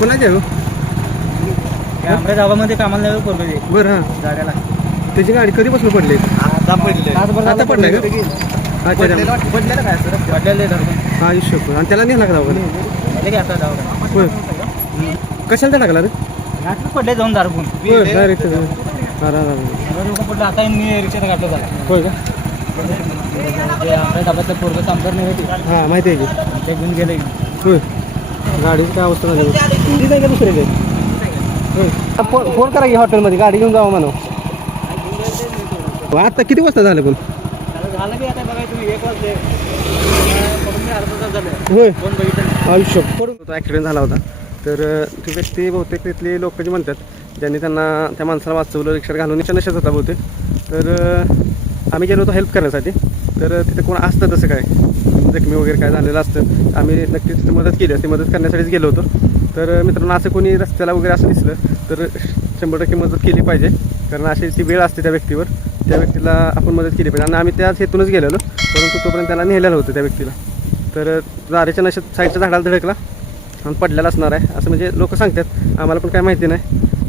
कोणाचे हो? आपल्या गावामध्ये कामाला नाही पोरगं ते. बरं हां. जागाला त्याची गाडी कधीपासून पडली? आता पडलंय का? अच्छा अच्छा. पडलेलं काय सर पडलेलं आहे हा हिशोब. आणि त्याला नेला का दवाखान्यात? आता दवाखाना होय. कशाला टाकला रे? नाटक पडले जाऊन दारकून होय डायरेक्ट. पडलं आता मी रिक्षात काढतो झाला होय का? आपल्या गावातलं पोरगं कामगार नाही होती हां माहिती आहे की. ते घेऊन गेले होय. गाडीची काय अवस्था झाली? ती नाही का दुसरे काय? होय. फोन करा की हॉटेलमध्ये गाडी घेऊन जावा म्हणून. आता किती वाजता झालं पण? झालं की आता बघा तुम्ही 1 वाजले अर्धा तास झालं. होय. कोण बघितलं आयुष्य तो ॲक्सिडेंट झाला होता. तर ती व्यक्ती बहुतेक तिथली लोक जे म्हणतात ज्यांनी त्यांना त्या माणसाला वाचवलं रिक्षात घालून नशेत होता बहुतेक. तर आम्ही गेलो होतो हेल्प करण्यासाठी. तर तिथे कोण असतं तसं काय जखमी वगैरे काय झालेलं असतं आम्ही नक्कीच तिथे मदत केली असते. मदत करण्यासाठीच गेलो होतो. तर मित्रांनो असं कोणी रस्त्याला वगैरे असं दिसलं तर 100% मदत केली पाहिजे. कारण अशी ती वेळ असते त्या व्यक्तीवर. त्या व्यक्तीला आपण मदत केली पाहिजे. आणि आम्ही त्याच हेतूनच गेलेलो परंतु तोपर्यंत त्याला नेलेलं होतं त्या व्यक्तीला. तर दारेच्या नशेत साईडच्या झाडाला धडकला आणि पडलेला असणार आहे असं म्हणजे लोक सांगतात. आम्हाला पण काय माहिती नाही.